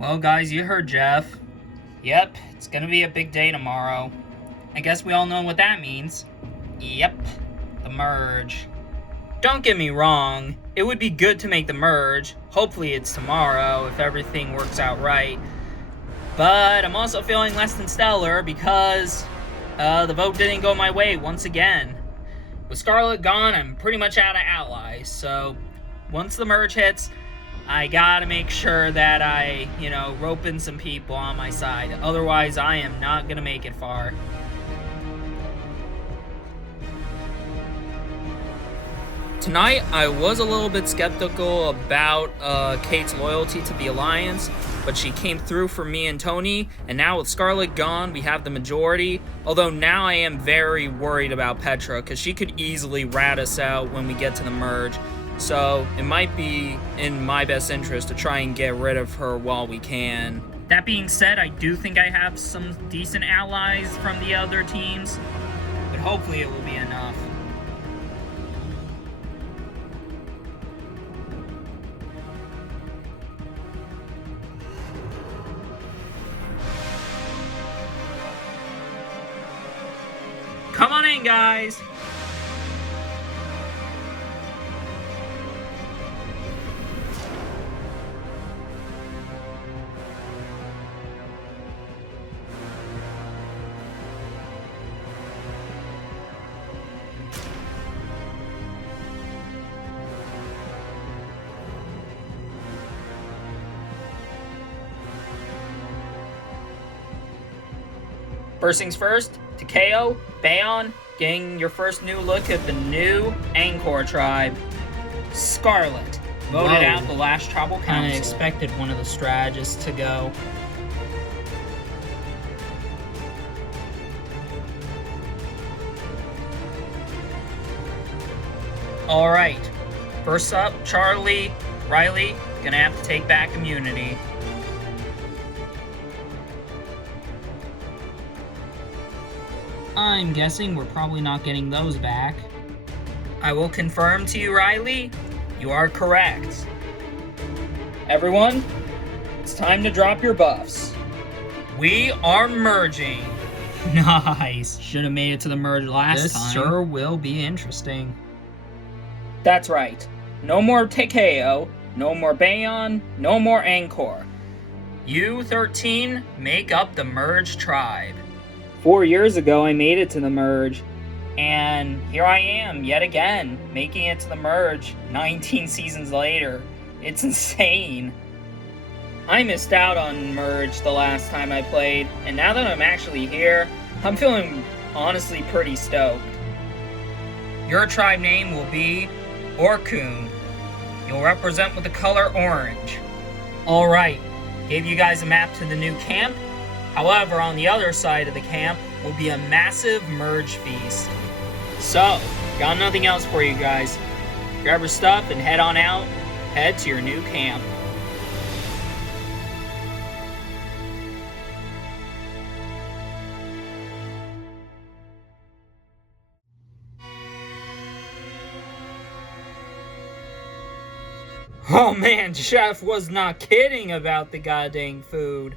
Well, guys, you heard Jeff. Yep, it's gonna be a big day tomorrow. I guess we all know what that means. Yep, the merge. Don't get me wrong, it would be good to make the merge. Hopefully it's tomorrow if everything works out right. But I'm also feeling less than stellar because the vote didn't go my way once again. With Scarlet gone, I'm pretty much out of allies. So once the merge hits, I gotta make sure that I, rope in some people on my side. Otherwise, I am not gonna make it far. Tonight, I was a little bit skeptical about Kate's loyalty to the Alliance, but she came through for me and Tony, and now with Scarlet gone, we have the majority. Although now I am very worried about Petra, because she could easily rat us out when we get to the merge. So it might be in my best interest to try and get rid of her while we can. That being said, I do think I have some decent allies from the other teams, but hopefully it will be enough. Come on in, guys! First things first, Takeo, Bayon, getting your first new look at the new Angkor tribe. Scarlet, voted out the last tribal council. Kinda expected one of the strategists to go. Alright, first up, Charlie, Riley, gonna have to take back immunity. I'm guessing we're probably not getting those back. I will confirm to you, Riley, you are correct. Everyone, it's time to drop your buffs. We are merging. Nice. Should have made it to the merge last time. This sure will be interesting. That's right. No more Takeo, no more Bayon, no more Angkor. You 13 make up the merge tribe. 4 years ago, I made it to the merge, and here I am, yet again, making it to the merge 19 seasons later. It's insane. I missed out on merge the last time I played, and now that I'm actually here, I'm feeling honestly pretty stoked. Your tribe name will be Orkun. You'll represent with the color orange. Alright, gave you guys a map to the new camp. However, on the other side of the camp will be a massive merge feast. So, got nothing else for you guys. Grab your stuff and head on out. Head to your new camp. Oh man, Chef was not kidding about the goddamn food.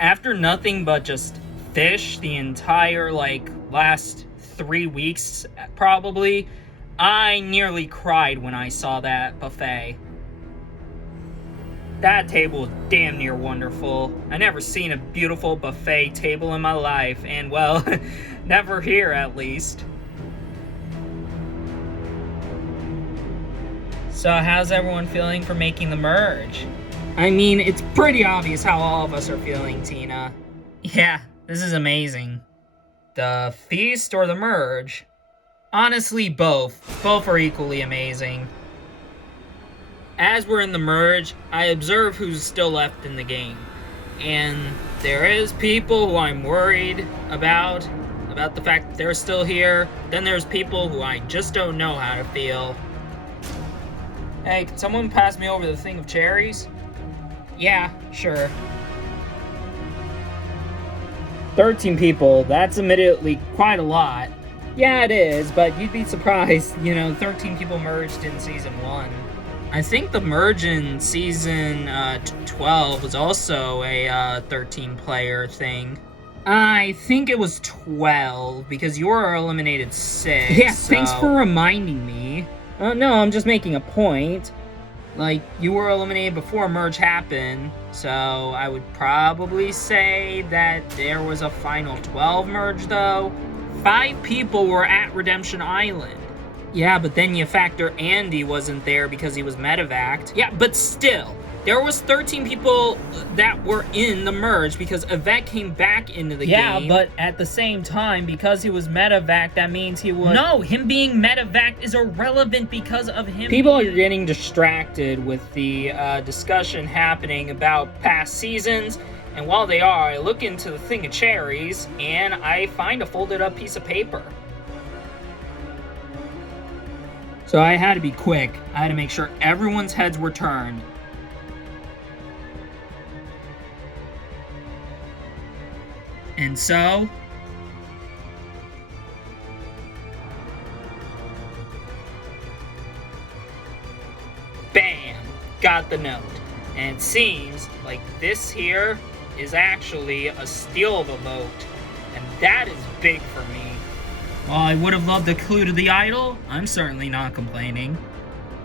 After nothing but just fish the entire, last 3 weeks, probably, I nearly cried when I saw that buffet. That table was damn near wonderful. I never seen a beautiful buffet table in my life, and well, never here at least. So how's everyone feeling for making the merge? I mean, it's pretty obvious how all of us are feeling, Tina. Yeah, this is amazing. The feast or the merge? Honestly, both. Both are equally amazing. As we're in the merge, I observe who's still left in the game. And there is people who I'm worried about the fact that they're still here. Then there's people who I just don't know how to feel. Hey, can someone pass me over the thing of cherries? Yeah, sure. 13 people, that's admittedly quite a lot. Yeah, it is, but you'd be surprised, 13 people merged in Season 1. I think the merge in season 12 was also a 13-player thing. I think it was 12, because you were eliminated 6. Yeah, thanks for reminding me. No, I'm just making a point. Like, you were eliminated before merge happened, so I would probably say that there was a final 12 merge, though. 5 people were at Redemption Island. Yeah, but then you factor Andy wasn't there because he was medevaced. Yeah, but still, there was 13 people that were in the merge because Yvette came back into the game. Yeah, but at the same time, because he was medevaced, that means he was... No, him being medevaced is irrelevant because of him. People are getting distracted with the discussion happening about past seasons. And while they are, I look into the thing of cherries, and I find a folded up piece of paper. So I had to be quick. I had to make sure everyone's heads were turned. And so... bam! Got the note. And it seems like this here is actually a steal of a vote. And that is big for me. While I would have loved a clue to the idol, I'm certainly not complaining.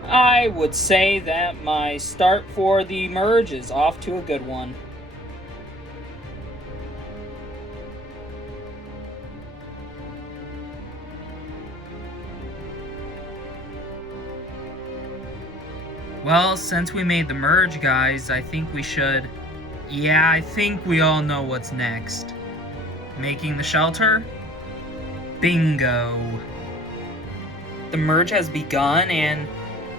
I would say that my start for the merge is off to a good one. Well, since we made the merge, guys, I think we should... Yeah, I think we all know what's next. Making the shelter? Bingo. The merge has begun, and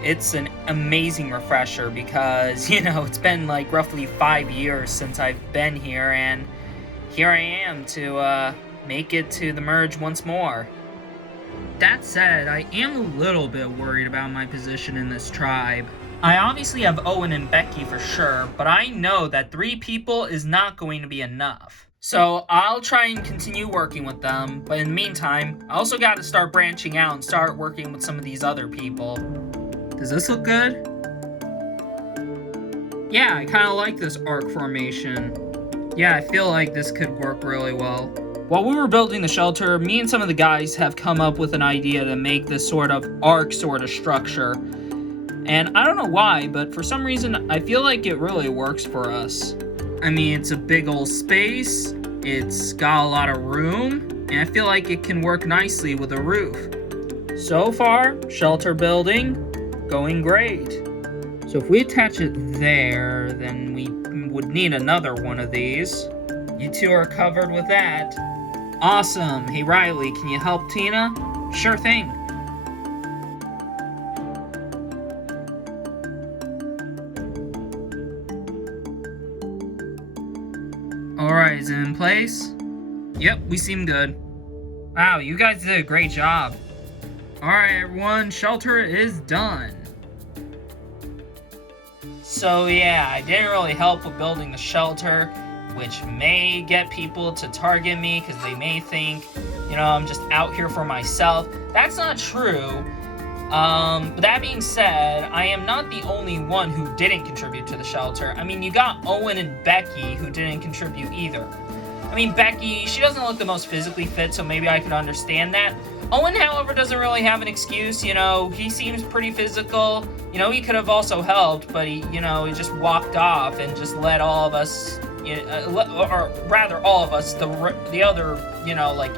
it's an amazing refresher because, you know, it's been like roughly 5 years since I've been here, and here I am to make it to the merge once more. That said, I am a little bit worried about my position in this tribe. I obviously have Owen and Becky for sure, but I know that 3 people is not going to be enough. So I'll try and continue working with them, but in the meantime, I also got to start branching out and start working with some of these other people. Does this look good? Yeah, I kind of like this arc formation. Yeah, I feel like this could work really well. While we were building the shelter, me and some of the guys have come up with an idea to make this sort of arc sort of structure. And I don't know why, but for some reason, I feel like it really works for us. I mean, it's a big old space, it's got a lot of room, and I feel like it can work nicely with a roof. So far, shelter building, going great. So if we attach it there, then we would need another one of these. You two are covered with that. Awesome. Hey Riley, can you help Tina? Sure thing. Alright, is it in place? Yep, we seem good. Wow, you guys did a great job. Alright everyone, shelter is done. So yeah, I didn't really help with building the shelter, which may get people to target me because they may think, you know, I'm just out here for myself. That's not true. But that being said, I am not the only one who didn't contribute to the shelter. I mean, you got Owen and Becky who didn't contribute either. I mean, Becky, she doesn't look the most physically fit, so maybe I could understand that. Owen, however, doesn't really have an excuse, you know, he seems pretty physical. You know, he could have also helped, but he just walked off and just let all of us, or rather all of us, the other, you know, like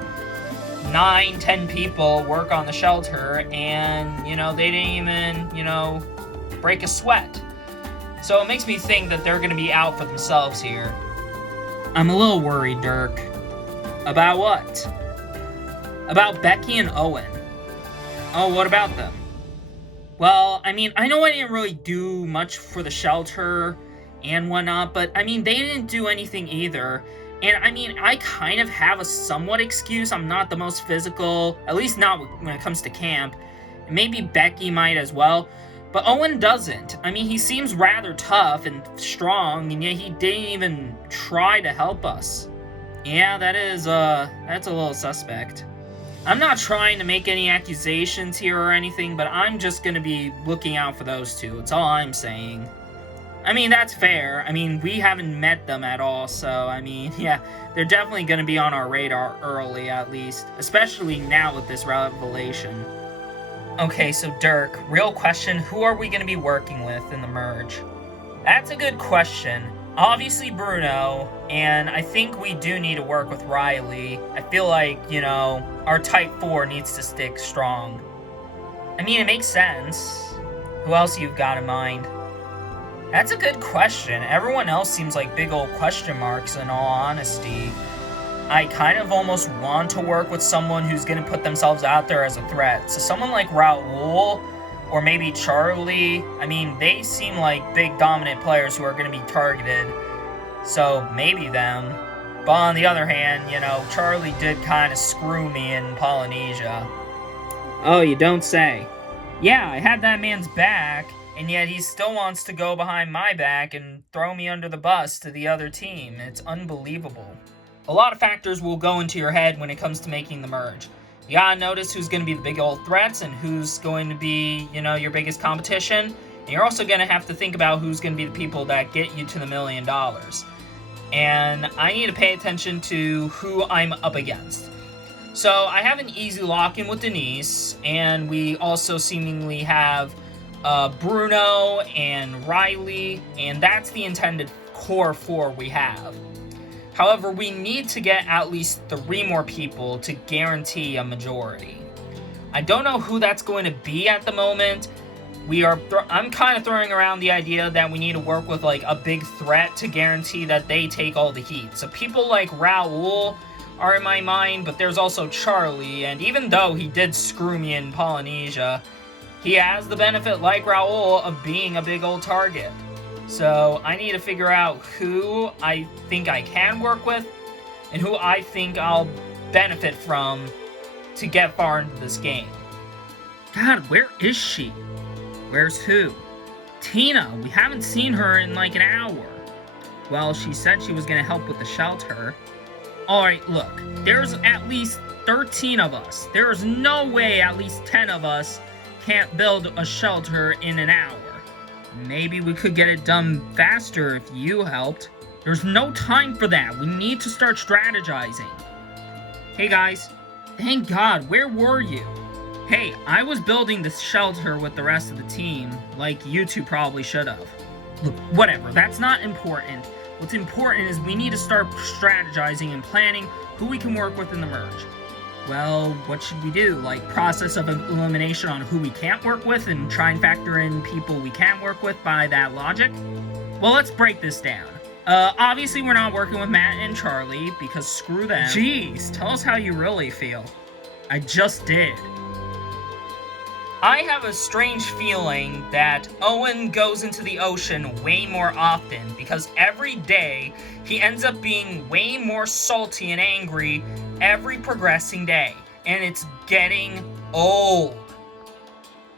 9-10 people work on the shelter, and, you know, they didn't even, you know, break a sweat. So it makes me think that they're gonna be out for themselves here. I'm a little worried, Dirk. About what? About Becky and Owen. Oh, what about them? Well, I mean, I know I didn't really do much for the shelter and whatnot, but, I mean, they didn't do anything either. And, I mean, I kind of have a somewhat excuse. I'm not the most physical, at least not when it comes to camp. And maybe Becky might as well. But Owen doesn't. I mean, he seems rather tough and strong, and yet he didn't even try to help us. Yeah, that's a little suspect. I'm not trying to make any accusations here or anything, but I'm just gonna be looking out for those two. That's all I'm saying. I mean, that's fair. I mean, we haven't met them at all, so, I mean, yeah, they're definitely gonna be on our radar early, at least. Especially now with this revelation. Okay, so Dirk, real question, who are we gonna be working with in the merge? That's a good question. Obviously Bruno, and I think we do need to work with Riley. I feel like, you know, our Type 4 needs to stick strong. I mean, it makes sense. Who else you've got in mind? That's a good question. Everyone else seems like big old question marks, in all honesty. I kind of almost want to work with someone who's going to put themselves out there as a threat. So someone like Raul, or maybe Charlie. I mean, they seem like big dominant players who are going to be targeted. So maybe them. But on the other hand, you know, Charlie did kind of screw me in Polynesia. Oh, you don't say. Yeah, I had that man's back, and yet he still wants to go behind my back and throw me under the bus to the other team. It's unbelievable. A lot of factors will go into your head when it comes to making the merge. You gotta notice who's gonna be the big old threats and who's going to be, you know, your biggest competition. And you're also gonna have to think about who's gonna be the people that get you to the $1 million. And I need to pay attention to who I'm up against. So I have an easy lock-in with Denise, and we also seemingly have Bruno and Riley, and that's the intended core 4 we have. However, we need to get at least 3 more people to guarantee a majority. I don't know who that's going to be at the moment. I'm kind of throwing around the idea that we need to work with like a big threat to guarantee that they take all the heat. So people like Raul are in my mind, but there's also Charlie, and even though he did screw me in Polynesia, he has the benefit, like Raul, of being a big old target. So I need to figure out who I think I can work with and who I think I'll benefit from to get far into this game. God, where is she? Where's who? Tina, we haven't seen her in like an hour. Well, she said she was going to help with the shelter. Alright, look, there's at least 13 of us. There is no way at least 10 of us can't build a shelter in an hour. Maybe we could get it done faster if you helped. There's no time for that. We need to start strategizing. Hey guys, thank God, where were you? Hey, I was building this shelter with the rest of the team, like you two probably should have. Look, whatever, that's not important. What's important is we need to start strategizing and planning who we can work with in the merge. Well, what should we do? Like, process of elimination on who we can't work with and try and factor in people we can work with by that logic? Well, let's break this down. Obviously we're not working with Matt and Charlie, because screw them. Jeez, tell us how you really feel. I just did. I have a strange feeling that Owen goes into the ocean way more often, because every day he ends up being way more salty and angry every progressing day, and it's getting old.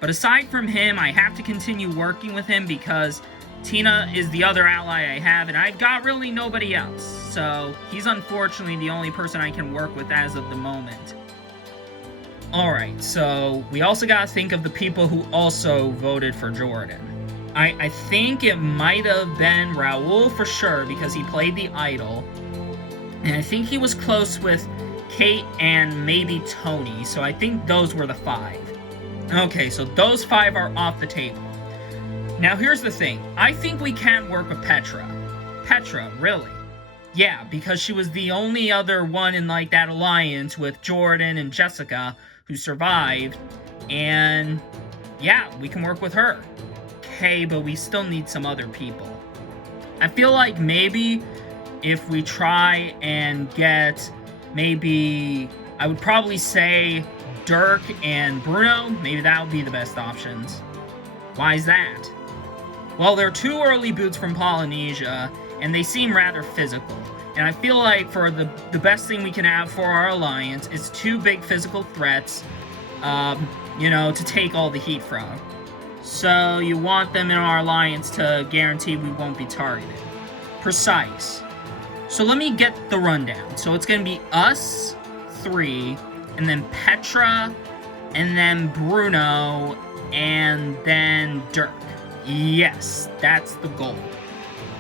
But aside from him, I have to continue working with him because Tina is the other ally I have, and I've got really nobody else. So he's unfortunately the only person I can work with as of the moment. Alright, so we also gotta think of the people who also voted for Jordan. I think it might have been Raul for sure, because he played the idol. And I think he was close with Kate and maybe Tony, so I think those were the 5. Okay, so those 5 are off the table. Now here's the thing, I think we can work with Petra. Petra, really? Yeah, because she was the only other one in like that alliance with Jordan and Jessica who survived, and yeah, we can work with her. Okay, but we still need some other people. I feel like maybe if we try and get maybe, I would probably say Dirk and Bruno, maybe that would be the best options. Why is that? Well, they're 2 early boots from Polynesia, and they seem rather physical. And I feel like for the best thing we can have for our alliance is 2 big physical threats, you know, to take all the heat from. So you want them in our alliance to guarantee we won't be targeted. Precise. So let me get the rundown. So it's going to be us 3, and then Petra, and then Bruno, and then Dirk. Yes, that's the goal.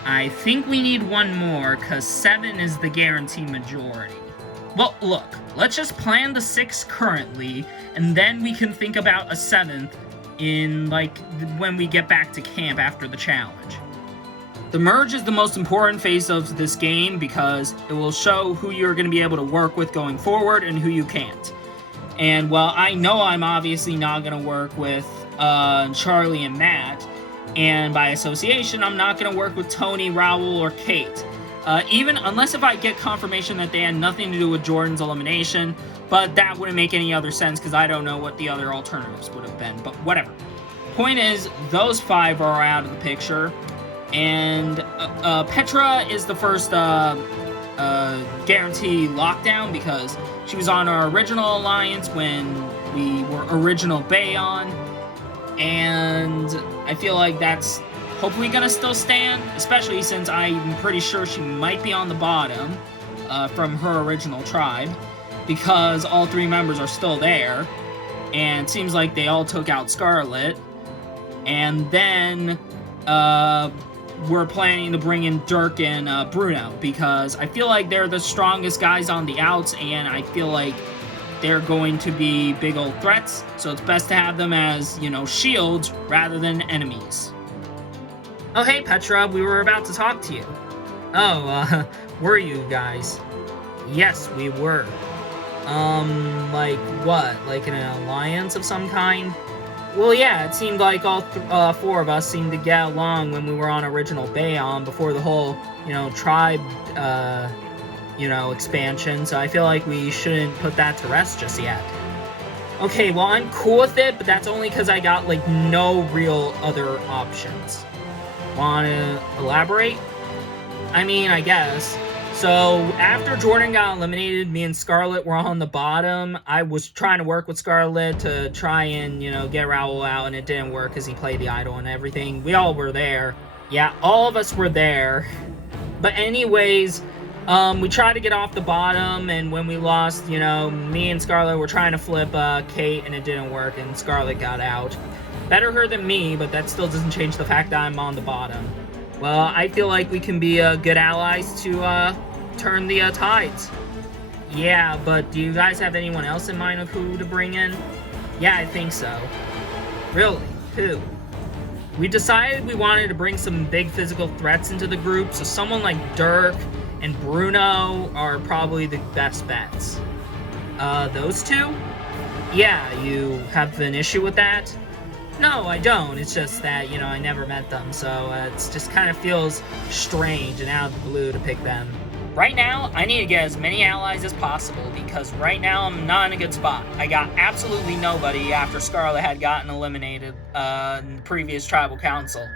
I think we need one more, because 7 is the guaranteed majority. Well, look, let's just plan the 6 currently, and then we can think about a 7th in, like, when we get back to camp after the challenge. The merge is the most important phase of this game because it will show who you're going to be able to work with going forward and who you can't. And while I know I'm obviously not going to work with Charlie and Matt, and by association, I'm not going to work with Tony, Raul, or Kate. Even unless if I get confirmation that they had nothing to do with Jordan's elimination, but that wouldn't make any other sense because I don't know what the other alternatives would have been, but whatever. Point is, those 5 are out of the picture. And Petra is the first guarantee lockdown because she was on our original alliance when we were original Bayon. And I feel like that's hopefully gonna still stand, especially since I'm pretty sure she might be on the bottom from her original tribe because all 3 members are still there. And it seems like they all took out Scarlet. And then we're planning to bring in Dirk and Bruno because I feel like they're the strongest guys on the outs and I feel like they're going to be big old threats, so it's best to have them as, you know, shields rather than enemies. Oh, hey, Petra, we were about to talk to you. Oh, were you guys? Yes, we were. Like what? Like an alliance of some kind? Well, yeah, it seemed like all 4 of us seemed to get along when we were on original Bayon before the whole, you know, tribe, expansion, so I feel like we shouldn't put that to rest just yet. Okay, well, I'm cool with it, but that's only because I got, like, no real other options. Wanna elaborate? I mean, I guess. So, after Jordan got eliminated, me and Scarlet were on the bottom. I was trying to work with Scarlet to try and, you know, get Raul out, and it didn't work because he played the idol and everything. We all were there. Yeah, all of us were there. But anyways, we tried to get off the bottom, and when we lost, you know, me and Scarlet were trying to flip Kate, and it didn't work, and Scarlet got out. Better her than me, but that still doesn't change the fact that I'm on the bottom. Well, I feel like we can be good allies to turn the tides. Yeah, but do you guys have anyone else in mind of who to bring in? Yeah, I think so. Really? Who? We decided we wanted to bring some big physical threats into the group, so someone like Dirk and Bruno are probably the best bets. Those 2? Yeah, you have an issue with that? No, I don't. It's just that, you know, I never met them, so it just kind of feels strange and out of the blue to pick them. Right now, I need to get as many allies as possible, because right now I'm not in a good spot. I got absolutely nobody after Scarlet had gotten eliminated in the previous tribal council.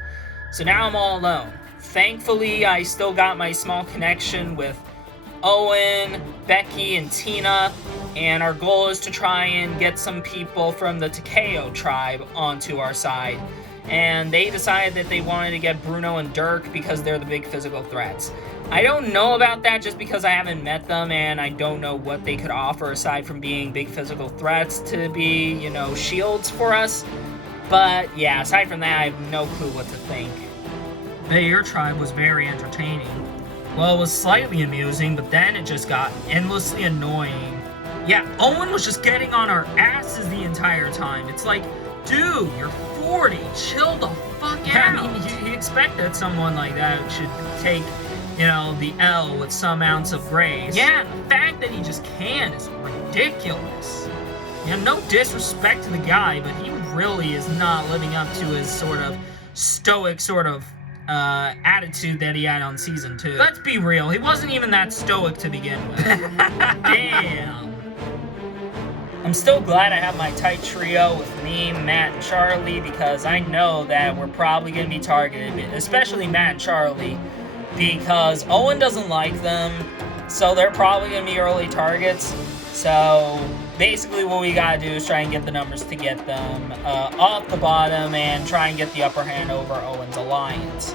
So now I'm all alone. Thankfully, I still got my small connection with Owen, Becky, and Tina, and our goal is to try and get some people from the Takeo tribe onto our side. And they decided that they wanted to get Bruno and Dirk because they're the big physical threats. I don't know about that just because I haven't met them and I don't know what they could offer aside from being big physical threats to be, you know, shields for us. But yeah, aside from that, I have no clue what to think. Hey, your tribe was very entertaining. Well, it was slightly amusing, but then it just got endlessly annoying. Yeah, Owen was just getting on our asses the entire time. It's like, dude, you're 40. Chill the fuck out. I mean, you expect that someone like that should take, you know, the L with some ounce of grace. Yeah, the fact that he just can is ridiculous. You know, no disrespect to the guy, but he really is not living up to his sort of stoic sort of attitude that he had on season 2. Let's be real, he wasn't even that stoic to begin with. Damn. I'm still glad I have my tight trio with me, Matt, and Charlie, because I know that we're probably going to be targeted, especially Matt and Charlie, because Owen doesn't like them, so they're probably going to be early targets. So basically what we gotta do is try and get the numbers to get them off the bottom and try and get the upper hand over Owen's alliance.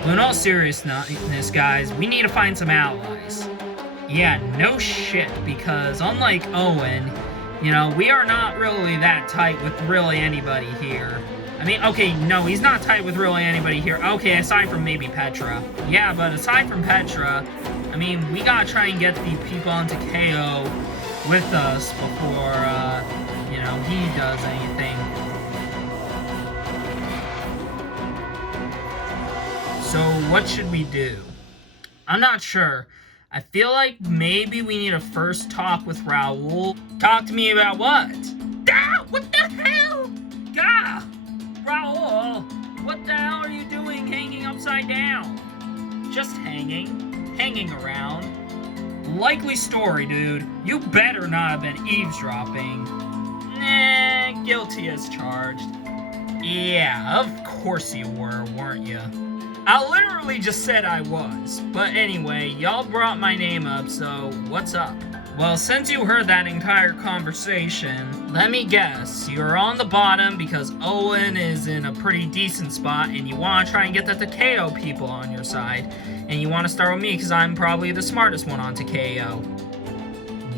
Well, in all seriousness, guys, we need to find some allies. Yeah, no shit, because unlike Owen, you know, we are not really that tight with really anybody here. I mean, okay, no, he's not tight with really anybody here. Okay, aside from maybe Petra. Yeah, but aside from Petra, I mean, we gotta try and get the people onto KO with us before, you know, he does anything. So, what should we do? I'm not sure. I feel like maybe we need to first talk with Raul. Talk to me about what? Ah, what the hell? Gah! Raul, what the hell are you doing hanging upside down? Just hanging. Hanging around. Likely story, dude. You better not have been eavesdropping. Nah, guilty as charged. Yeah, of course you were, weren't you? I literally just said I was. But anyway, y'all brought my name up, so what's up? Well, since you heard that entire conversation, let me guess. You're on the bottom because Owen is in a pretty decent spot, and you want to try and get the KO people on your side. And you want to start with me because I'm probably the smartest one on KO.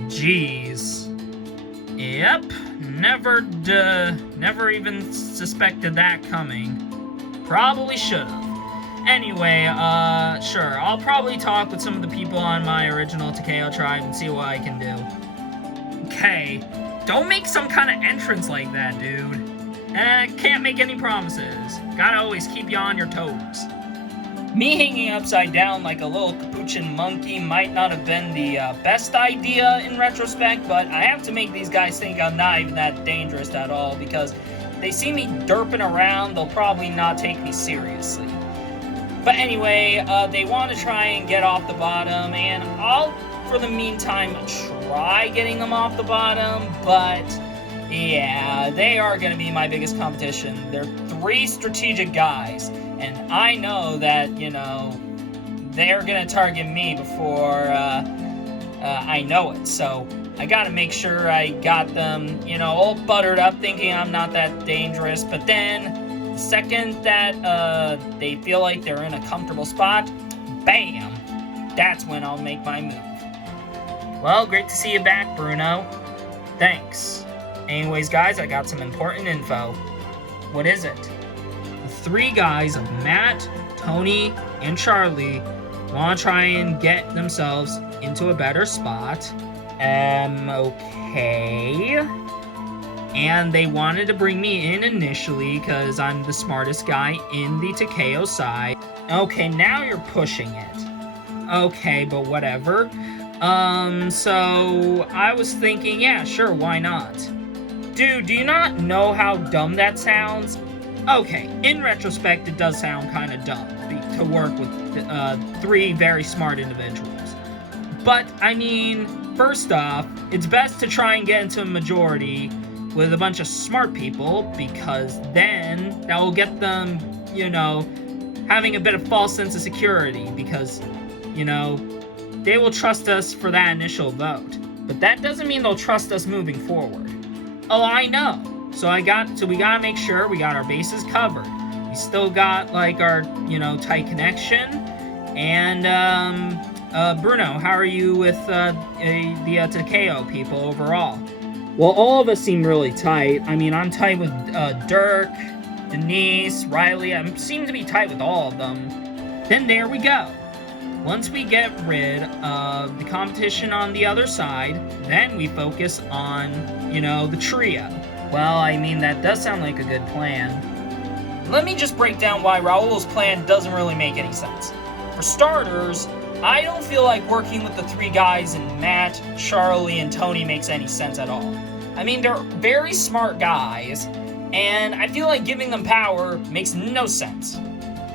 Jeez. Yep. Never even suspected that coming. Probably should've. Anyway, sure, I'll probably talk with some of the people on my original Takeo tribe and see what I can do. Okay, don't make some kind of entrance like that, dude. Can't make any promises. Gotta always keep you on your toes. Me hanging upside down like a little capuchin monkey might not have been the best idea in retrospect, but I have to make these guys think I'm not even that dangerous at all, because if they see me derping around, they'll probably not take me seriously. But anyway, they want to try and get off the bottom, and I'll, for the meantime, try getting them off the bottom, but yeah, they are going to be my biggest competition. They're 3 strategic guys, and I know that, you know, they're going to target me before I know it, so I got to make sure I got them, you know, all buttered up, thinking I'm not that dangerous, but then the second that they feel like they're in a comfortable spot, bam, that's when I'll make my move. Well, great to see you back, Bruno. Thanks. Anyways, guys, I got some important info. What is it? The 3 guys of Matt, Tony, and Charlie want to try and get themselves into a better spot. Okay. And they wanted to bring me in initially because I'm the smartest guy in the Takeo side. Okay, now you're pushing it. Okay, but whatever. So I was thinking, yeah, sure, why not? Dude, do you not know how dumb that sounds? Okay, in retrospect, it does sound kind of dumb to work with 3 very smart individuals. But, I mean, first off, it's best to try and get into a majority with a bunch of smart people, because then that will get them, you know, having a bit of false sense of security, because, you know, they will trust us for that initial vote. But that doesn't mean they'll trust us moving forward. Oh, I know. So we gotta make sure we got our bases covered. We still got, like, our, you know, tight connection. And, Bruno, how are you with, the Takeo people overall? Well, all of us seem really tight. I mean, I'm tight with, Dirk, Denise, Riley. I seem to be tight with all of them. Then there we go. Once we get rid of the competition on the other side, then we focus on, you know, the trio. Well, I mean, that does sound like a good plan. Let me just break down why Raul's plan doesn't really make any sense. For starters, I don't feel like working with the 3 guys in Matt, Charlie, and Tony makes any sense at all. I mean, they're very smart guys, and I feel like giving them power makes no sense.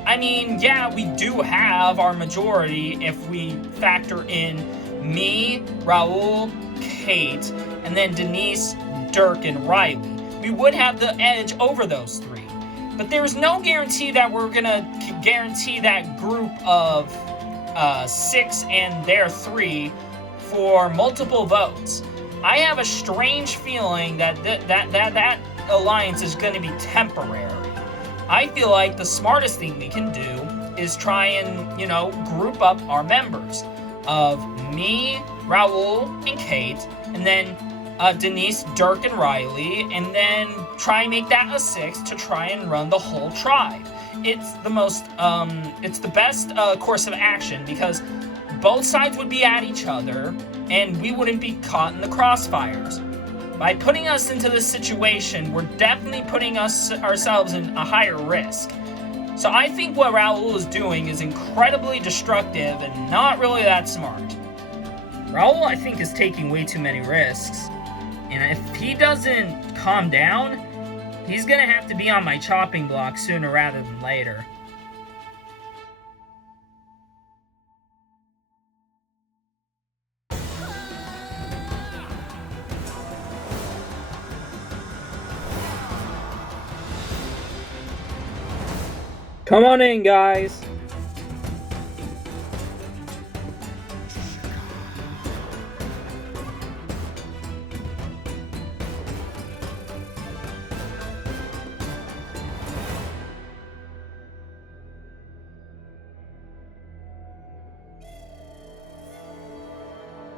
I mean, yeah, we do have our majority if we factor in me, Raul, Kate, and then Denise, Dirk, and Riley. We would have the edge over those 3. But there's no guarantee that we're gonna guarantee that group of 6 and their 3 for multiple votes. I have a strange feeling that that alliance is going to be temporary. I feel like the smartest thing we can do is try and, you know, group up our members of me, Raul and Kate, and then Denise, Dirk, and Riley, and then try and make that a 6 to try and run the whole tribe. It's the best course of action because both sides would be at each other, and we wouldn't be caught in the crossfires. By putting us into this situation, we're definitely putting ourselves in a higher risk. So I think what Raul is doing is incredibly destructive and not really that smart. Raul, I think, is taking way too many risks. And if he doesn't calm down, he's gonna have to be on my chopping block sooner rather than later. Come on in, guys.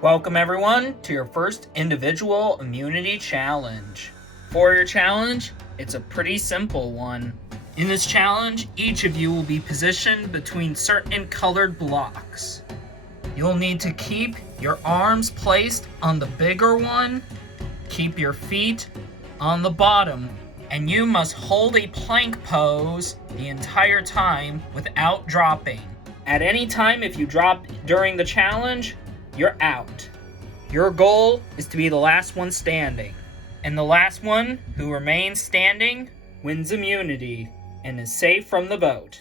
Welcome everyone to your first individual immunity challenge. For your challenge, it's a pretty simple one. In this challenge, each of you will be positioned between certain colored blocks. You'll need to keep your arms placed on the bigger one, keep your feet on the bottom, and you must hold a plank pose the entire time without dropping. At any time, if you drop during the challenge, you're out. Your goal is to be the last one standing, and the last one who remains standing wins immunity and is safe from the boat.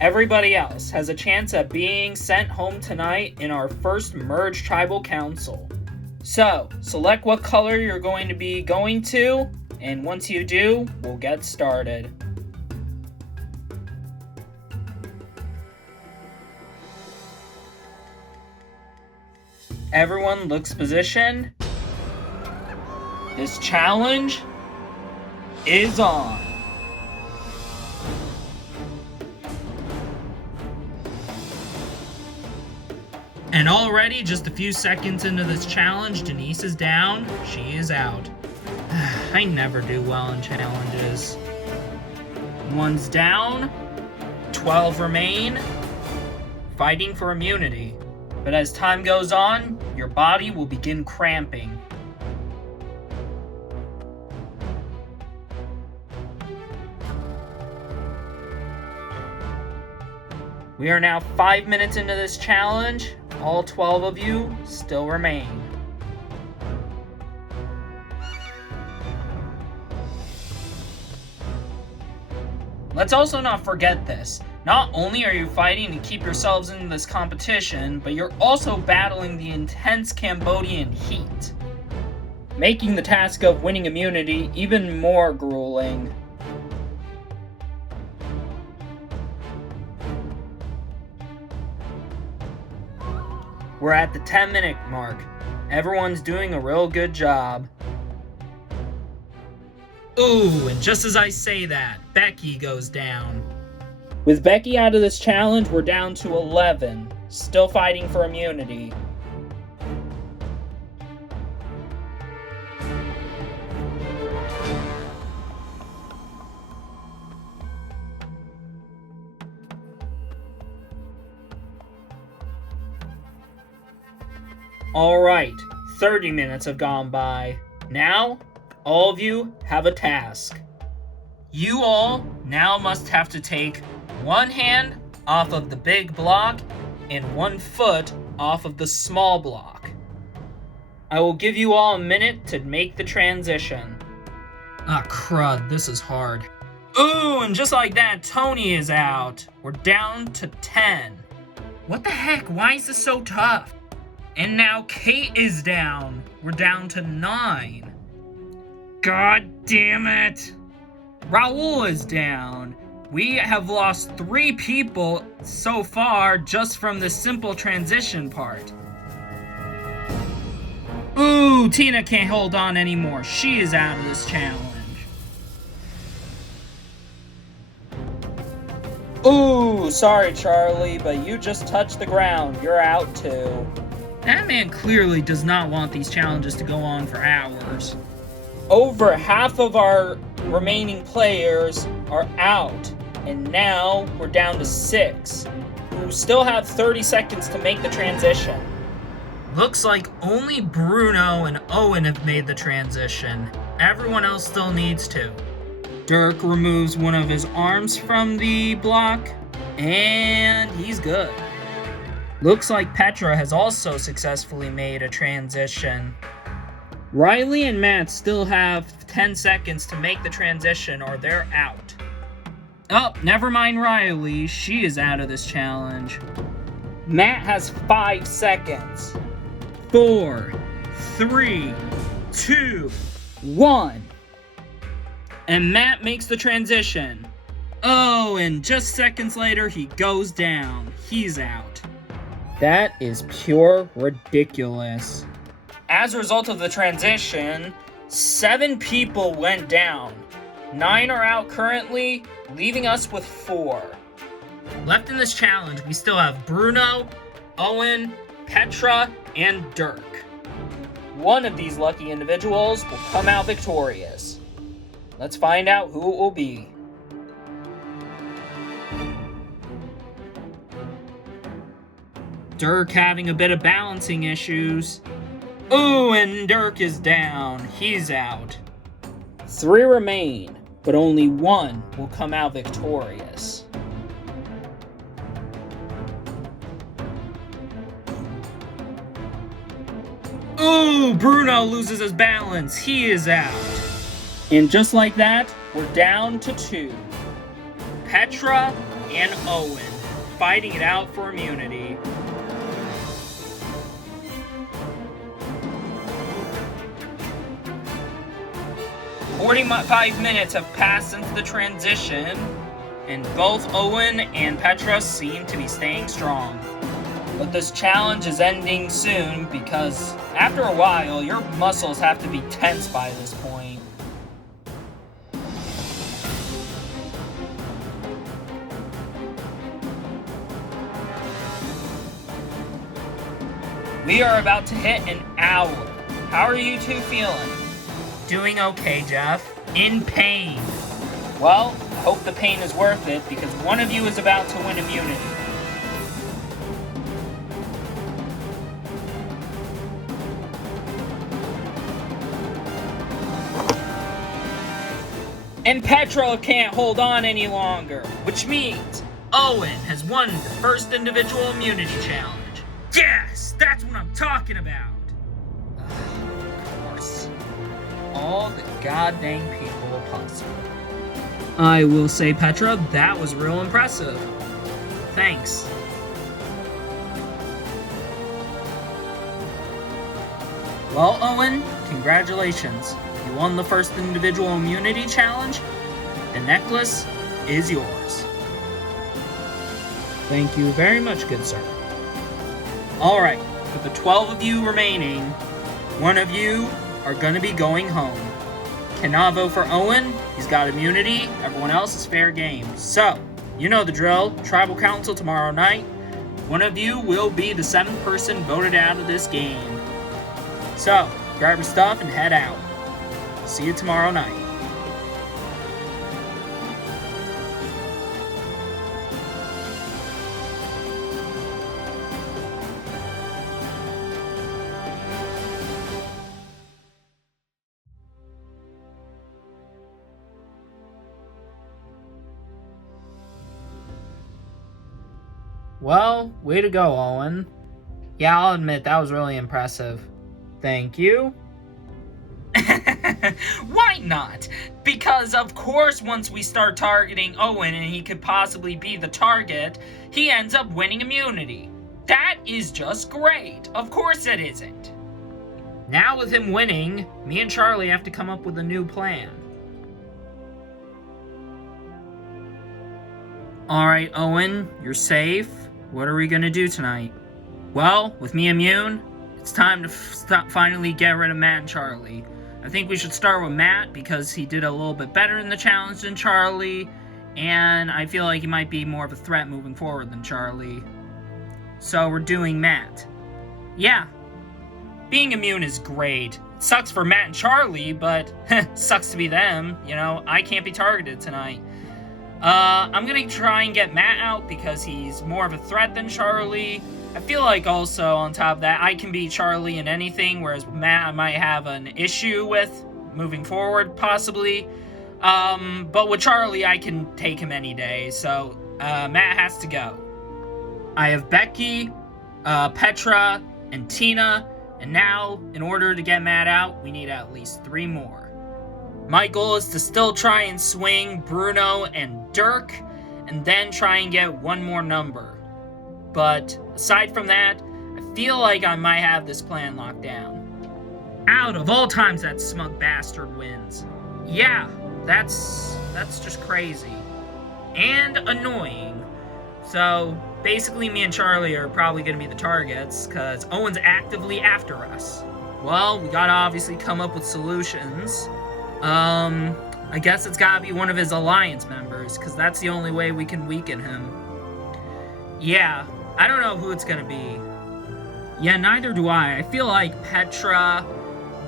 Everybody else has a chance at being sent home tonight in our first merged tribal council. So, select what color you're going to be going to, and once you do, we'll get started. Everyone looks positioned. This challenge is on. And already, just a few seconds into this challenge, Denise is down. She is out. I never do well in challenges. One's down. 12 remain. Fighting for immunity. But as time goes on, your body will begin cramping. We are now 5 minutes into this challenge. All 12 of you still remain. Let's also not forget this. Not only are you fighting to keep yourselves in this competition, but you're also battling the intense Cambodian heat, making the task of winning immunity even more grueling. We're at the 10-minute mark. Everyone's doing a real good job. Ooh, and just as I say that, Becky goes down. With Becky out of this challenge, we're down to 11, still fighting for immunity. Alright, 30 minutes have gone by. Now, all of you have a task. You all now must have to take one hand off of the big block and 1 foot off of the small block. I will give you all a minute to make the transition. Ah, crud, this is hard. Ooh, and just like that, Tony is out. We're down to 10. What the heck? Why is this so tough? And now Kate is down. We're down to 9. God damn it. Raul is down. We have lost 3 people so far just from the simple transition part. Ooh, Tina can't hold on anymore. She is out of this challenge. Ooh, sorry Charlie, but you just touched the ground. You're out too. That man clearly does not want these challenges to go on for hours. Over half of our remaining players are out, and now we're down to 6, who still have 30 seconds to make the transition. Looks like only Bruno and Owen have made the transition. Everyone else still needs to. Dirk removes one of his arms from the block, and he's good. Looks like Petra has also successfully made a transition. Riley and Matt still have 10 seconds to make the transition or they're out. Oh, never mind Riley, she is out of this challenge. Matt has 5 seconds. 4, 3, 2, 1. And Matt makes the transition. Oh, and just seconds later, he goes down. He's out. That is pure ridiculous. As a result of the transition, 7 people went down. 9 are out currently, leaving us with 4. Left in this challenge, we still have Bruno, Owen, Petra, and Dirk. One of these lucky individuals will come out victorious. Let's find out who it will be. Dirk having a bit of balancing issues. Ooh, and Dirk is down. He's out. 3 remain, but only 1 will come out victorious. Ooh, Bruno loses his balance. He is out. And just like that, we're down to 2. Petra and Owen fighting it out for immunity. 45 minutes have passed since the transition, and both Owen and Petra seem to be staying strong. But this challenge is ending soon because after a while, your muscles have to be tense by this point. We are about to hit an hour. How are you two feeling? Doing okay, Jeff. In pain. Well, I hope the pain is worth it because one of you is about to win immunity. And Petra can't hold on any longer, which means Owen has won the first individual immunity challenge. Yes, that's what I'm talking about. Of course. All the goddamn people possible. I will say, Petra, that was real impressive. Thanks. Well, Owen, congratulations. You won the first individual immunity challenge. The necklace is yours. Thank you very much, good sir. Alright, for the 12 of you remaining, one of you are gonna be going home. Cannot vote for Owen, he's got immunity, everyone else is fair game. So, you know the drill, tribal council tomorrow night. One of you will be the 7th person voted out of this game. So, grab your stuff and head out. See you tomorrow night. Well, way to go, Owen. Yeah, I'll admit, that was really impressive. Thank you. Why not? Because, of course, once we start targeting Owen and he could possibly be the target, he ends up winning immunity. That is just great. Of course it isn't. Now with him winning, me and Charlie have to come up with a new plan. Alright, Owen, you're safe. What are we gonna do tonight? Well, with me immune, it's time to finally get rid of Matt and Charlie. I think we should start with Matt because he did a little bit better in the challenge than Charlie, and I feel like he might be more of a threat moving forward than Charlie. So we're doing Matt. Yeah, being immune is great. It sucks for Matt and Charlie, but sucks to be them. You know, I can't be targeted tonight. I'm gonna try and get Matt out because he's more of a threat than Charlie. I feel like also, on top of that, I can beat Charlie in anything, whereas Matt I might have an issue with moving forward, possibly. But with Charlie, I can take him any day, so Matt has to go. I have Becky, Petra, and Tina, and now, in order to get Matt out, we need at least 3 more. My goal is to still try and swing Bruno and Dirk, and then try and get 1 more number. But aside from that, I feel like I might have this plan locked down. Out of all times, that smug bastard wins. Yeah, that's just crazy. And annoying. So, basically me and Charlie are probably going to be the targets, because Owen's actively after us. Well, we gotta obviously come up with solutions. I guess it's gotta be one of his alliance members, because that's the only way we can weaken him. Yeah, I don't know who it's gonna be. Yeah, neither do I. I feel like Petra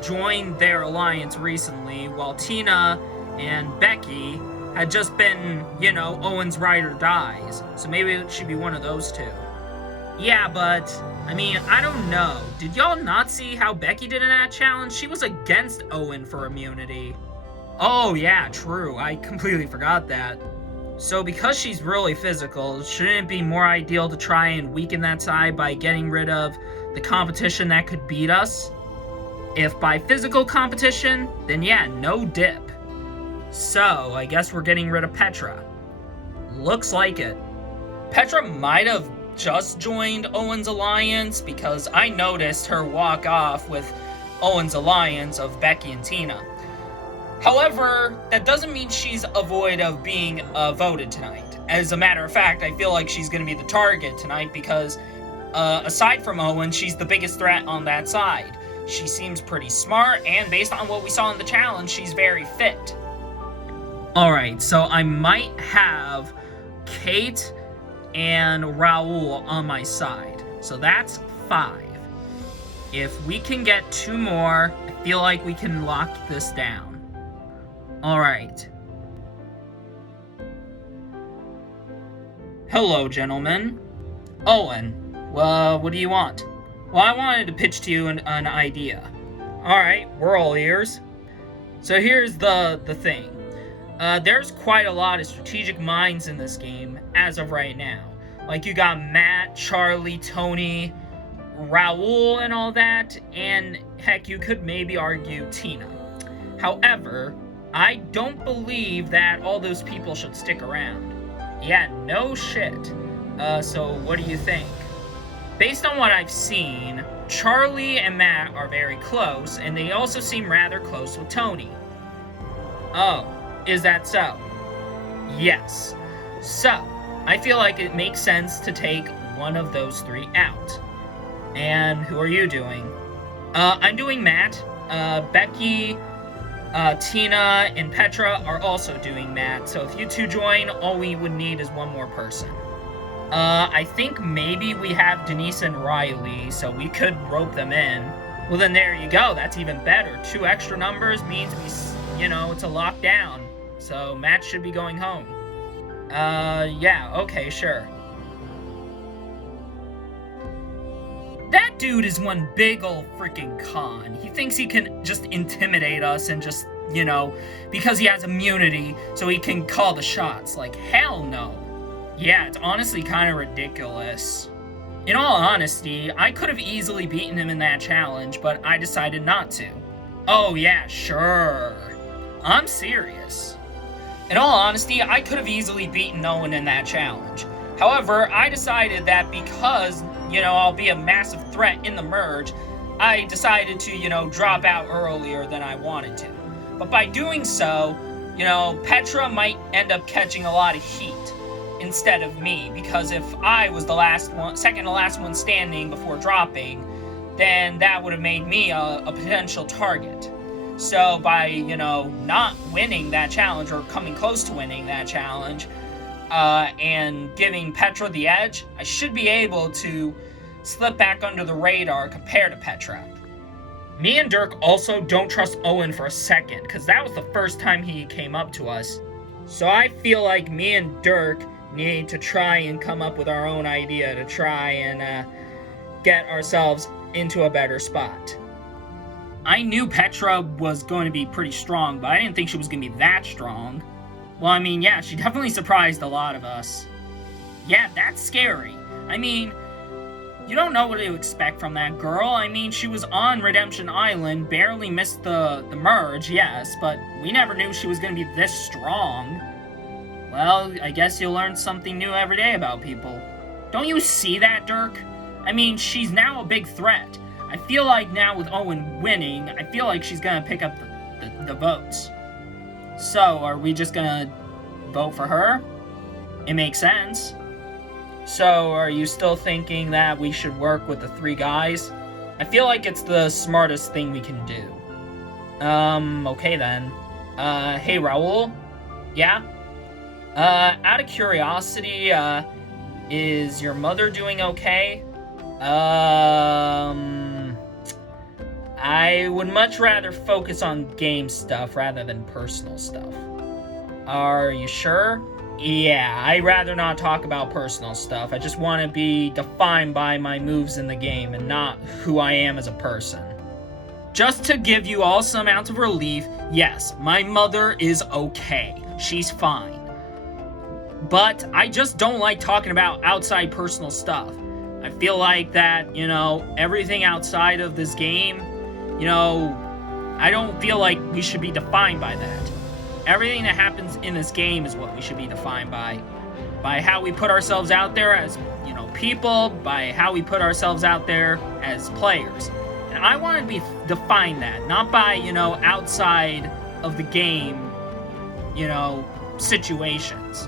joined their alliance recently, while Tina and Becky had just been, you know, Owen's ride or dies. So maybe it should be one of those two. Yeah, but, I mean, I don't know. Did y'all not see how Becky did in that challenge? She was against Owen for immunity. Oh, yeah, true. I completely forgot that. So because she's really physical, shouldn't it be more ideal to try and weaken that side by getting rid of the competition that could beat us? If by physical competition, then yeah, no dip. So, I guess we're getting rid of Petra. Looks like it. Petra might have just joined Owen's alliance because I noticed her walk off with Owen's alliance of Becky and Tina. However, that doesn't mean she's avoid of being voted tonight. As a matter of fact, I feel like she's going to be the target tonight because aside from Owen, she's the biggest threat on that side. She seems pretty smart, and based on what we saw in the challenge, she's very fit. Alright, so I might have Kate and Raul on my side. So that's 5. If we can get 2 more, I feel like we can lock this down. Alright. Hello, gentlemen. Owen, what do you want? Well, I wanted to pitch to you an idea. Alright, we're all ears. So here's the thing. There's quite a lot of strategic minds in this game as of right now. Like, you got Matt, Charlie, Tony, Raul, and all that, and heck, you could maybe argue Tina. However, I don't believe that all those people should stick around. Yeah, no shit. So what do you think? Based on what I've seen, Charlie and Matt are very close, and they also seem rather close with Tony. Oh, is that so? Yes. So, I feel like it makes sense to take one of those 3 out. And who are you doing? I'm doing Matt. Becky, Tina, and Petra are also doing Matt. So if you 2 join, all we would need is 1 more person. I think maybe we have Denise and Riley, so we could rope them in. Well, then there you go. That's even better. 2 extra numbers means we, it's a lockdown. So Matt should be going home. Yeah, okay, sure. That dude is one big ol' freaking con. He thinks he can just intimidate us and just, because he has immunity, so he can call the shots. Like, hell no. Yeah, it's honestly kind of ridiculous. In all honesty, I could have easily beaten him in that challenge, but I decided not to. Oh yeah, sure. I'm serious. In all honesty, I could have easily beaten Owen in that challenge. However, I decided that because, I'll be a massive threat in the merge, I decided to, drop out earlier than I wanted to. But by doing so, Petra might end up catching a lot of heat instead of me, because if I was the second to last one standing before dropping, then that would have made me a potential target. So by, not winning that challenge or coming close to winning that challenge, and giving Petra the edge, I should be able to slip back under the radar compared to Petra. Me and Dirk also don't trust Owen for a second, because that was the first time he came up to us. So I feel like me and Dirk need to try and come up with our own idea to try and get ourselves into a better spot. I knew Petra was going to be pretty strong, but I didn't think she was going to be that strong. Well, I mean, yeah, she definitely surprised a lot of us. Yeah, that's scary. I mean, you don't know what to expect from that girl. I mean, she was on Redemption Island, barely missed the merge, yes, but we never knew she was going to be this strong. Well, I guess you'll learn something new every day about people. Don't you see that, Dirk? I mean, she's now a big threat. I feel like now with Owen winning, I feel like she's going to pick up the votes. So, are we just going to vote for her? It makes sense. So, are you still thinking that we should work with the three guys? I feel like it's the smartest thing we can do. Okay then. Hey Raul? Yeah? Out of curiosity, is your mother doing okay? I would much rather focus on game stuff rather than personal stuff. Are you sure? Yeah, I'd rather not talk about personal stuff. I just want to be defined by my moves in the game and not who I am as a person. Just to give you all some ounce of relief, yes, my mother is okay. She's fine. But I just don't like talking about outside personal stuff. I feel like that, everything outside of this game, I don't feel like we should be defined by that. Everything that happens in this game is what we should be defined by. By how we put ourselves out there as, people, by how we put ourselves out there as players. And I want to be defined that, not by, outside of the game, situations.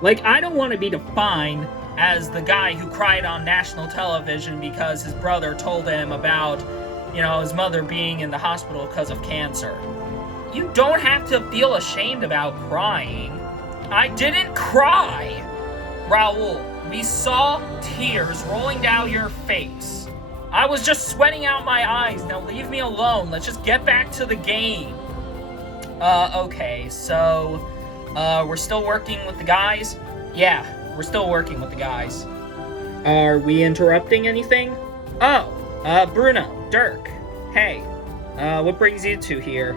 Like, I don't want to be defined as the guy who cried on national television because his brother told him about, his mother being in the hospital because of cancer. You don't have to feel ashamed about crying. I didn't cry! Raul, we saw tears rolling down your face. I was just sweating out my eyes. Now leave me alone. Let's just get back to the game. Okay, so, we're still working with the guys? Yeah, we're still working with the guys. Are we interrupting anything? Oh, Bruno, Dirk. Hey, what brings you two here?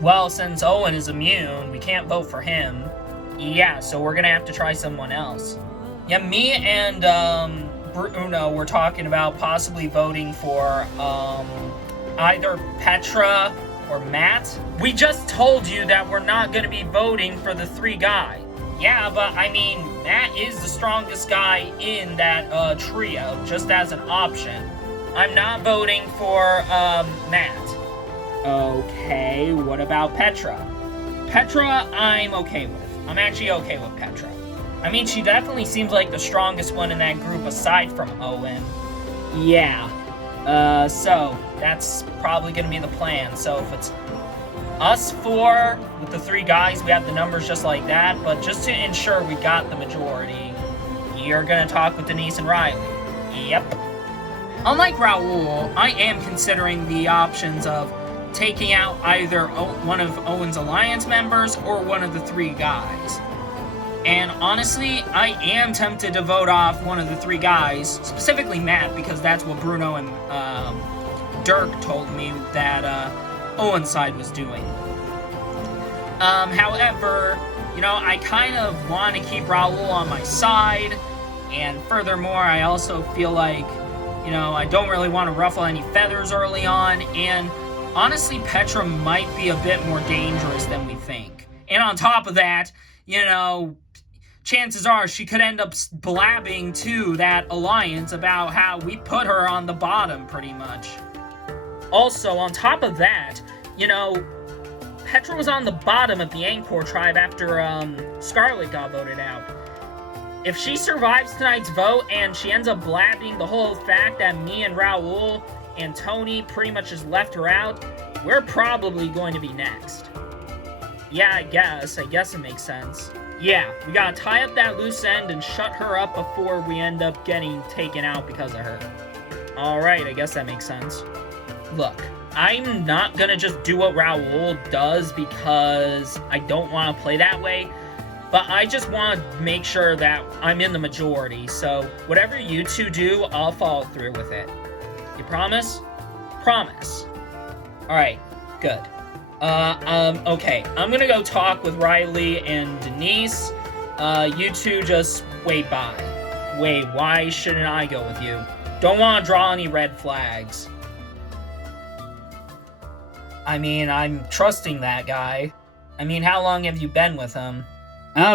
Well, since Owen is immune, we can't vote for him. Yeah, so we're gonna have to try someone else. Yeah, me and, Bruno were talking about possibly voting for, either Petra or Matt. We just told you that we're not gonna be voting for the three guys. Yeah, but I mean, Matt is the strongest guy in that, trio, just as an option. I'm not voting for, Matt. Okay, what about Petra? Petra, I'm okay with. I'm actually okay with Petra. I mean, she definitely seems like the strongest one in that group aside from Owen. Yeah. So, that's probably gonna be the plan. So, if it's us four with the three guys, we have the numbers just like that, but just to ensure we got the majority, you're gonna talk with Denise and Riley. Yep. Unlike Raul, I am considering the options of taking out either one of Owen's Alliance members or one of the three guys. And honestly, I am tempted to vote off one of the three guys, specifically Matt, because that's what Bruno and Dirk told me that Owen's side was doing. However, I kind of want to keep Raul on my side, and furthermore, I also feel like, I don't really want to ruffle any feathers early on, and honestly, Petra might be a bit more dangerous than we think. And on top of that, chances are she could end up blabbing to that alliance about how we put her on the bottom, pretty much. Also, on top of that, Petra was on the bottom of the Angkor tribe after, Scarlet got voted out. If she survives tonight's vote and she ends up blabbing the whole fact that me and Raul and Tony pretty much just left her out, we're probably going to be next. Yeah, I guess it makes sense. Yeah, we gotta tie up that loose end and shut her up before we end up getting taken out because of her. Alright, I guess that makes sense. Look, I'm not gonna just do what Raul does because I don't want to play that way, but I just want to make sure that I'm in the majority, so whatever you two do, I'll follow through with it. You promise? Promise. Alright, good. Okay, I'm gonna go talk with Riley and Denise. You two just wait by. Wait, why shouldn't I go with you? Don't want to draw any red flags. I mean, I'm trusting that guy. I mean, how long have you been with him?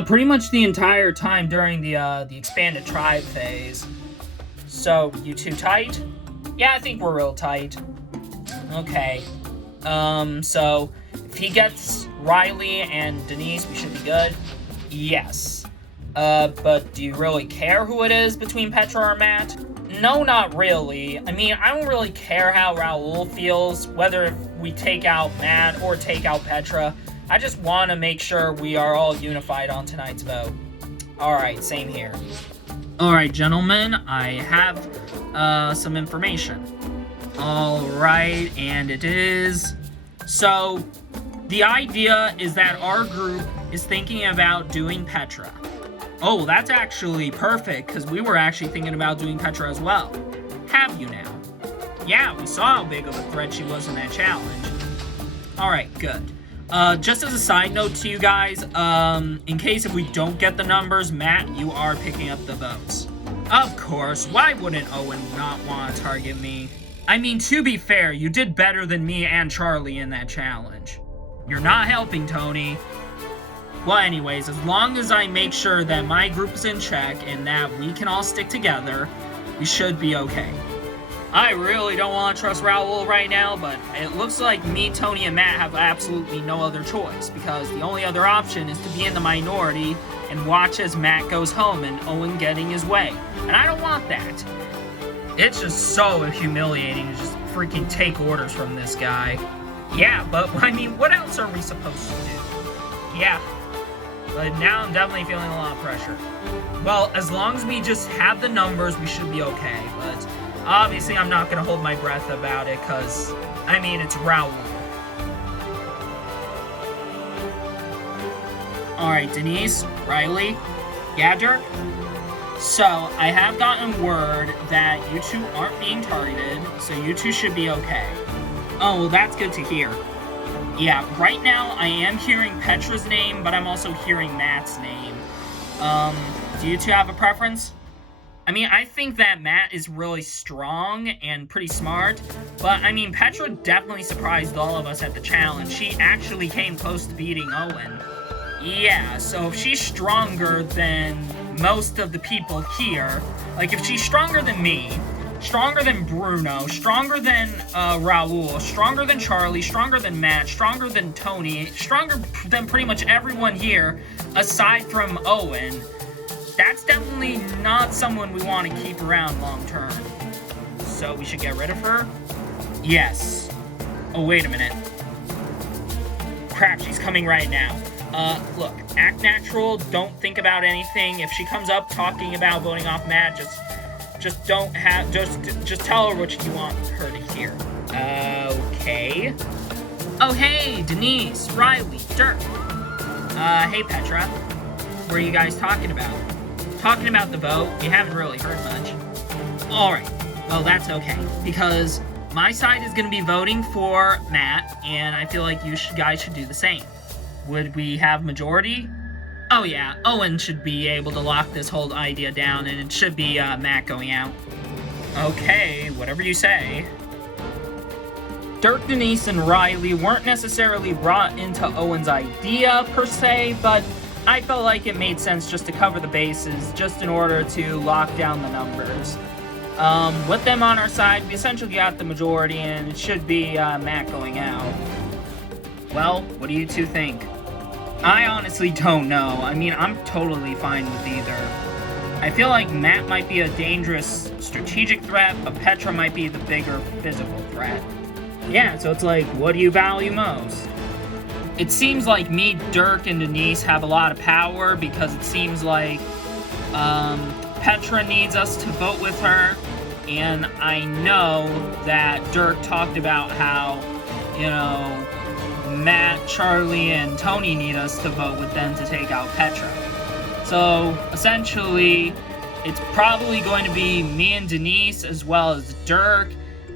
Pretty much the entire time during the expanded tribe phase. So, you two tight? Yeah, I think we're real tight. Okay. So, if he gets Riley and Denise, we should be good? Yes. But do you really care who it is between Petra or Matt? No, not really. I mean, I don't really care how Raul feels, whether we take out Matt or take out Petra. I just want to make sure we are all unified on tonight's vote. Alright, same here. Alright, gentlemen, I have some information. Alright, and it is... So, the idea is that our group is thinking about doing Petra. Oh, that's actually perfect, because we were actually thinking about doing Petra as well. Have you now? Yeah, we saw how big of a threat she was in that challenge. Alright, good. Just as a side note to you guys, in case if we don't get the numbers, Matt, you are picking up the votes. Of course, why wouldn't Owen not want to target me? I mean, to be fair, you did better than me and Charlie in that challenge. You're not helping, Tony. Well, anyways, as long as I make sure that my group is in check and that we can all stick together, we should be okay. I really don't want to trust Raul right now, but it looks like me, Tony, and Matt have absolutely no other choice, because the only other option is to be in the minority and watch as Matt goes home and Owen getting his way. And I don't want that. It's just so humiliating to just freaking take orders from this guy. Yeah, but, I mean, what else are we supposed to do? Yeah. But now I'm definitely feeling a lot of pressure. Well, as long as we just have the numbers, we should be okay. But obviously, I'm not going to hold my breath about it, because, I mean, it's Raul. Alright, Denise, Riley, yeah, Dirk? So, I have gotten word that you two aren't being targeted, so you two should be okay. Oh, well, that's good to hear. Yeah, right now I am hearing Petra's name, but I'm also hearing Matt's name. Do you two have a preference? I mean, I think that Matt is really strong and pretty smart, but I mean, Petra definitely surprised all of us at the challenge. She actually came close to beating Owen. Yeah, so if she's stronger than most of the people here, like if she's stronger than me, stronger than Bruno, stronger than Raul, stronger than Charlie, stronger than Matt, stronger than Tony, stronger than pretty much everyone here, aside from Owen, that's definitely not someone we want to keep around long term. So we should get rid of her? Yes. Oh, wait a minute. Crap, she's coming right now. Look, act natural, don't think about anything. If she comes up talking about voting off Matt, just tell her what you want her to hear. Okay. Oh, hey, Denise, Riley, Dirk. Hey, Petra. What are you guys talking about? Talking about the vote. We haven't really heard much. Alright, well, that's okay, because my side is going to be voting for Matt, and I feel like you guys should do the same. Would we have majority? Oh yeah, Owen should be able to lock this whole idea down, and it should be Matt going out. Okay, whatever you say. Dirk, Denise, and Riley weren't necessarily brought into Owen's idea, per se, but I felt like it made sense just to cover the bases, just in order to lock down the numbers. With them on our side, we essentially got the majority, and it should be Matt going out. Well, what do you two think? I honestly don't know. I mean, I'm totally fine with either. I feel like Matt might be a dangerous strategic threat, but Petra might be the bigger physical threat. Yeah, so it's like, what do you value most? It seems like me, Dirk, and Denise have a lot of power, because it seems like Petra needs us to vote with her. And I know that Dirk talked about how, Matt, Charlie, and Tony need us to vote with them to take out Petra. So, essentially, it's probably going to be me and Denise as well as Dirk.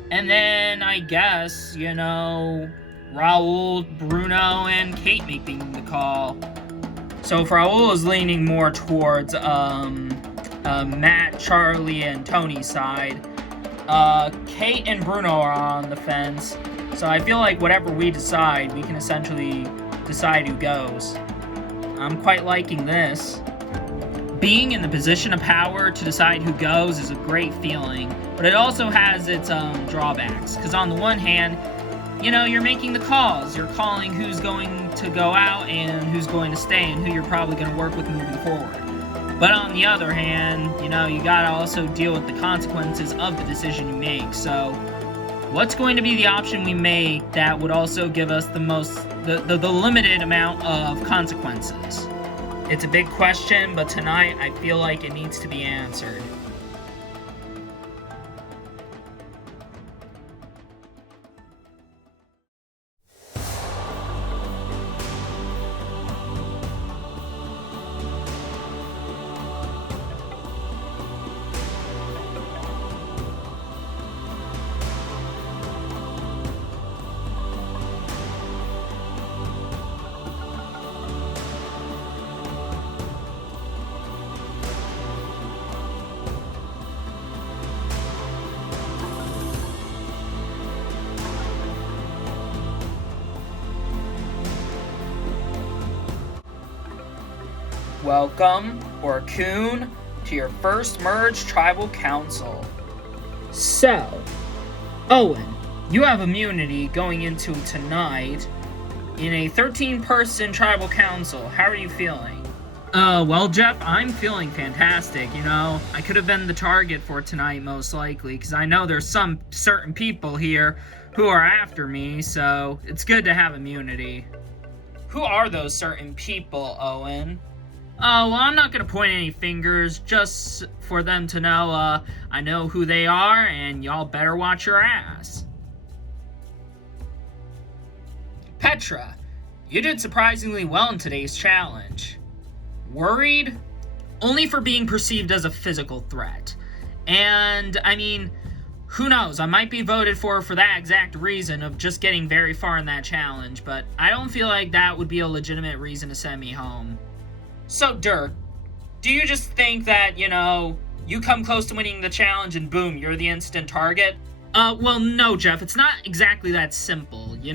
And then, I guess, Raul, Bruno, and Kate making the call. So, if Raul is leaning more towards Matt, Charlie, and Tony's side, Kate and Bruno are on the fence. So I feel like whatever we decide, we can essentially decide who goes. I'm quite liking this. Being in the position of power to decide who goes is a great feeling, but it also has its drawbacks. Because on the one hand, you're making the calls. You're calling who's going to go out and who's going to stay and who you're probably going to work with moving forward. But on the other hand, you gotta also deal with the consequences of the decision you make. So, what's going to be the option we make that would also give us the limited amount of consequences? It's a big question, but tonight I feel like it needs to be answered. Welcome, or Coon, to your first merged tribal council. So, Owen, you have immunity going into tonight in a 13-person tribal council. How are you feeling? Well, Jeff, I'm feeling fantastic, I could have been the target for tonight, most likely, because I know there's some certain people here who are after me, so it's good to have immunity. Who are those certain people, Owen? Well, I'm not gonna point any fingers, just for them to know, I know who they are, and y'all better watch your ass. Petra, you did surprisingly well in today's challenge. Worried? Only for being perceived as a physical threat. And, who knows, I might be voted for that exact reason of just getting very far in that challenge, but I don't feel like that would be a legitimate reason to send me home. So, Dirk, do you just think that, you come close to winning the challenge and boom, you're the instant target? Well, no, Jeff, it's not exactly that simple, You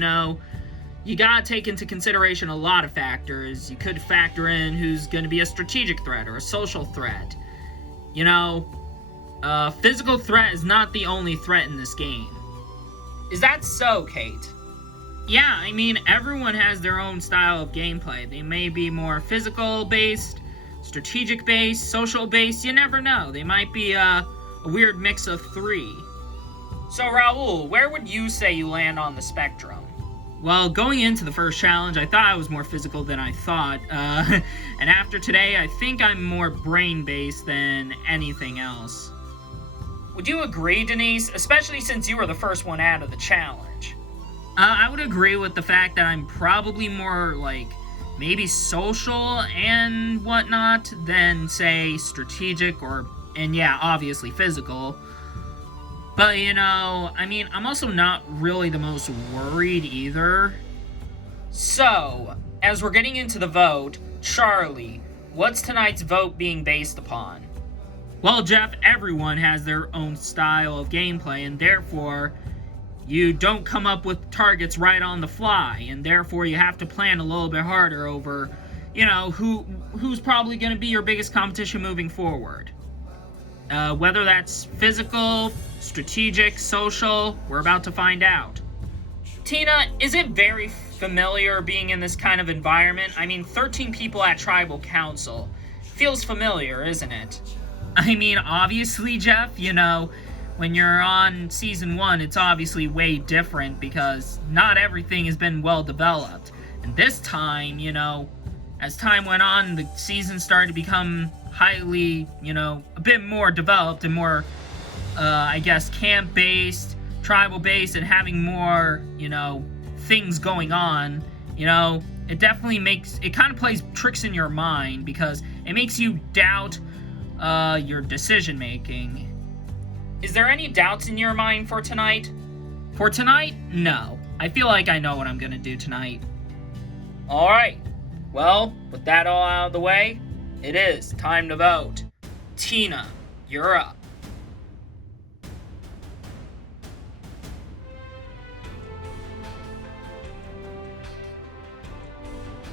gotta take into consideration a lot of factors. You could factor in who's gonna be a strategic threat or a social threat. Physical threat is not the only threat in this game. Is that so, Kate? Yeah, everyone has their own style of gameplay. They may be more physical-based, strategic-based, social-based, you never know. They might be a weird mix of three. So, Raul, where would you say you land on the spectrum? Well, going into the first challenge, I thought I was more physical than I thought. And after today, I think I'm more brain-based than anything else. Would you agree, Denise? Especially since you were the first one out of the challenge. I would agree with the fact that I'm probably more, maybe social and whatnot than, say, strategic and yeah, obviously physical. But, I'm also not really the most worried either. So, as we're getting into the vote, Charlie, what's tonight's vote being based upon? Well, Jeff, everyone has their own style of gameplay, and therefore, you don't come up with targets right on the fly, and therefore you have to plan a little bit harder over, who's probably going to be your biggest competition moving forward. Whether that's physical, strategic, social, we're about to find out. Tina, is it very familiar being in this kind of environment? 13 people at Tribal Council. Feels familiar, isn't it? Obviously, Jeff, when you're on Season 1, it's obviously way different because not everything has been well developed. And this time, as time went on, the season started to become highly, a bit more developed and more I guess, camp-based, tribal-based, and having more, things going on, it definitely it kind of plays tricks in your mind because it makes you doubt your decision-making. Is there any doubts in your mind for tonight? For tonight, no. I feel like I know what I'm gonna do tonight. Alright, well, with that all out of the way, it is time to vote. Tina, you're up.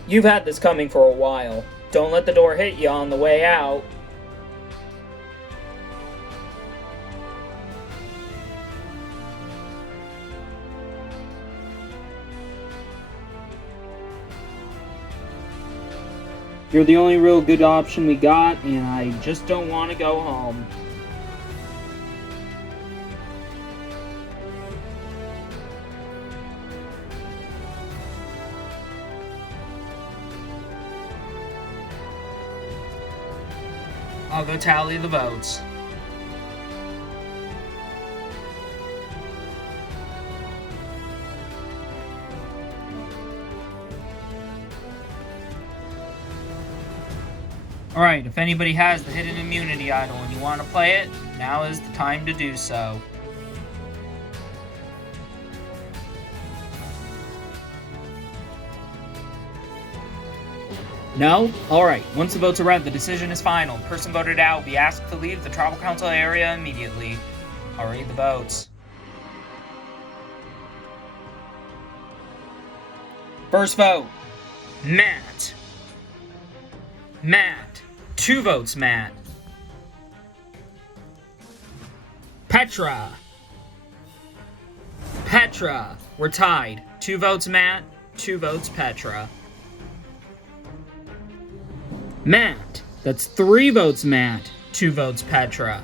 You've had this coming for a while. Don't let the door hit you on the way out. You're the only real good option we got, and I just don't want to go home. I'll go tally the votes. Alright, if anybody has the hidden immunity idol and you want to play it, now is the time to do so. No? Alright, once the votes are read, the decision is final. The person voted out will be asked to leave the tribal council area immediately. I'll read the votes. First vote, Matt. Matt. 2 votes, Matt. Petra. Petra. We're tied. 2 votes, Matt. 2 votes, Petra. Matt. That's 3 votes, Matt. 2 votes, Petra.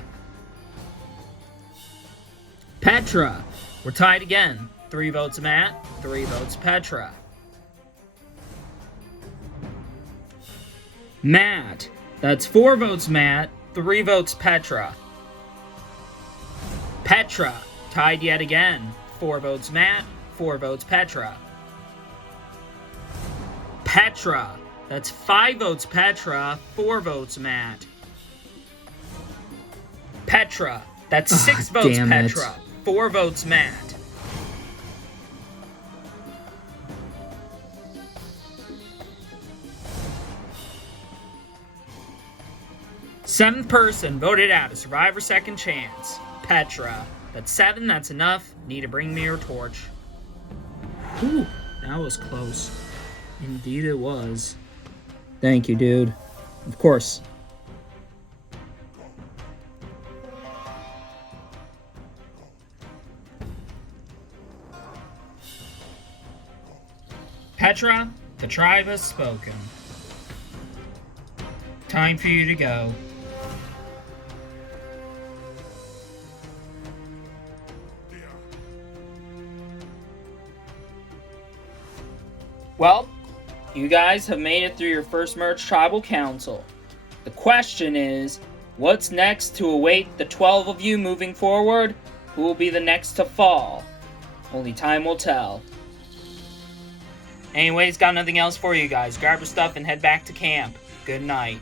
Petra. We're tied again. 3 votes, Matt. 3 votes, Petra. Matt. That's 4 votes, Matt. 3 votes, Petra. Petra. Tied yet again. 4 votes, Matt. 4 votes, Petra. Petra. That's 5 votes, Petra. 4 votes, Matt. Petra. That's 6 votes, Petra. 4 votes, Matt. Seventh person voted out of Survivor Second Chance. Petra. That's 7, that's enough. Need to bring me your torch. Whew, that was close. Indeed it was. Thank you, dude. Of course. Petra, the tribe has spoken. Time for you to go. Well, you guys have made it through your first merged tribal council. The question is, what's next to await the 12 of you moving forward? Who will be the next to fall? Only time will tell. Anyways, got nothing else for you guys. Grab your stuff and head back to camp. Good night.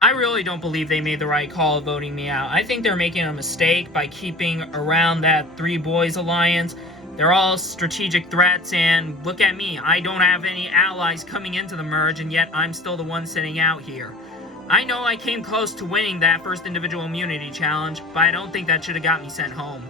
I really don't believe they made the right call of voting me out. I think they're making a mistake by keeping around that 3 boys alliance. They're all strategic threats, and look at me. I don't have any allies coming into the merge, and yet I'm still the one sitting out here. I know I came close to winning that first individual immunity challenge, but I don't think that should have got me sent home.